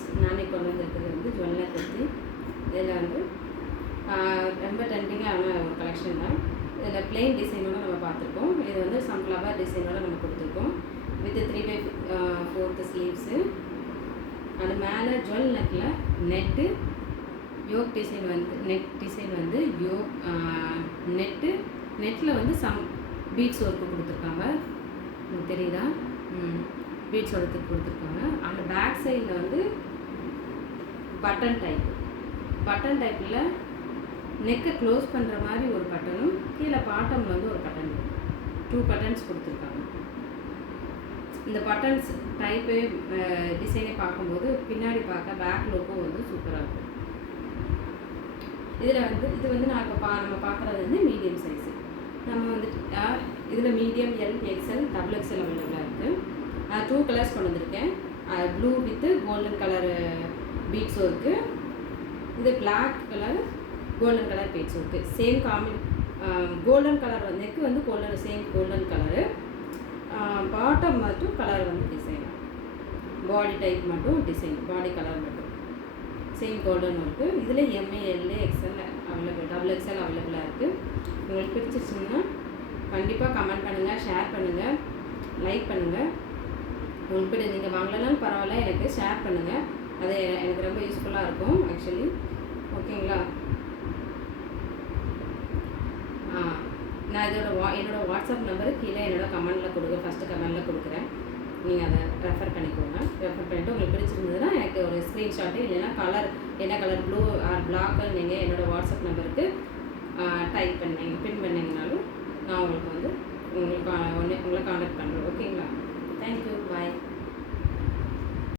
Friends, நானே கொண்டு வந்திருக்கிறது வந்து ஜுவல்ல குர்த்தி. இதில் வந்து ரொம்ப ட்ரெண்டிங்கான ஒரு கலெக்ஷன் தான். இதில் பிளெயின் டிசைனோட நம்ம பார்த்துருக்கோம். இது வந்து சம் ஃப்ளவர் டிசைனோட நம்ம கொடுத்துருக்கோம். With 3/4 sleeves. அது மேலே ஜுவல் நெக்கில் நெட்டு யோக் டிசைன் வந்து யோக் நெட்டில் வந்து சம் பீட்ஸ் ஒர்க்கு கொடுத்துருக்காங்க. உங்களுக்கு தெரியுதா? பீட்ஸ் ஒர்க்கு கொடுத்துருக்காங்க. அந்த பேக் சைடில் வந்து பட்டன் டைப்பில் நெக்கை க்ளோஸ் பண்ணுற மாதிரி ஒரு பட்டனும், கீழே பாட்டமில் வந்து ஒரு பட்டன், 2 பட்டன்ஸ் கொடுத்துருக்காங்க. இந்த பட்டன்ஸ் டைப்பு டிசைனே பார்க்கும்போது பின்னாடி பார்க்க பேக் லுக்கும் வந்து சூப்பராக இருக்கும். இதில் வந்து இது வந்து நான் இப்போ நம்ம பார்க்குறது வந்து மீடியம் சைஸு. நம்ம வந்துட்டு இதில் மீடியம், எல், எக்ஸ்எல், XXL அவைலபிளாக இருக்குது. 2 கலர்ஸ் கொண்டு வந்திருக்கேன். ப்ளூ வித்து கோல்டன் கலர் பீட்ஸும் இருக்குது. இது black colour golden colour beads இருக்குது. சேம் கோல்டன் கலர் நெக்கு வந்து கோல்டன் கலரு. பாட்டம் மட்டும் கலர் வந்து டிசைன், பாடி டைப் மட்டும் டிசைன், பாடி கலர் மட்டும் சேம் கோல்டன் இருக்குது. இதில் M, L, XL available, XXL அவைலபிளாக இருக்குது. உங்களுக்கு பிடிச்சிருச்சுன்னா கண்டிப்பாக கமெண்ட் பண்ணுங்கள், ஷேர் பண்ணுங்கள், லைக் பண்ணுங்கள். உங்களுக்கு நீங்கள் வாங்கலனாலும் பரவாயில்ல, எனக்கு ஷேர் பண்ணுங்கள். அது எனக்கு ரொம்ப யூஸ்ஃபுல்லாக இருக்கும் ஆக்சுவலி. ஓகேங்களா? நான் என்னோடய வாட்ஸ்அப் நம்பரு கீழே ஃபஸ்ட்டு கமெண்டில் கொடுக்குறேன். நீங்கள் அதை ரெஃபர் பண்ணிக்கோங்க. ரெஃபர் பண்ணிவிட்டு உங்களுக்கு பிடிச்சிருந்ததுன்னா எனக்கு ஒரு ஸ்க்ரீன்ஷாட்டு, இல்லைன்னா என்ன கலர் ப்ளூ ஆர் பிளாக்கு நீங்கள் என்னோடய வாட்ஸ்அப் நம்பருக்கு பின் பண்ணிங்கனாலும் நான் உங்களுக்கு வந்து உங்களை காண்டாக்ட் பண்ணுறேன். ஓகேங்களா? தேங்க்யூ, பாய்.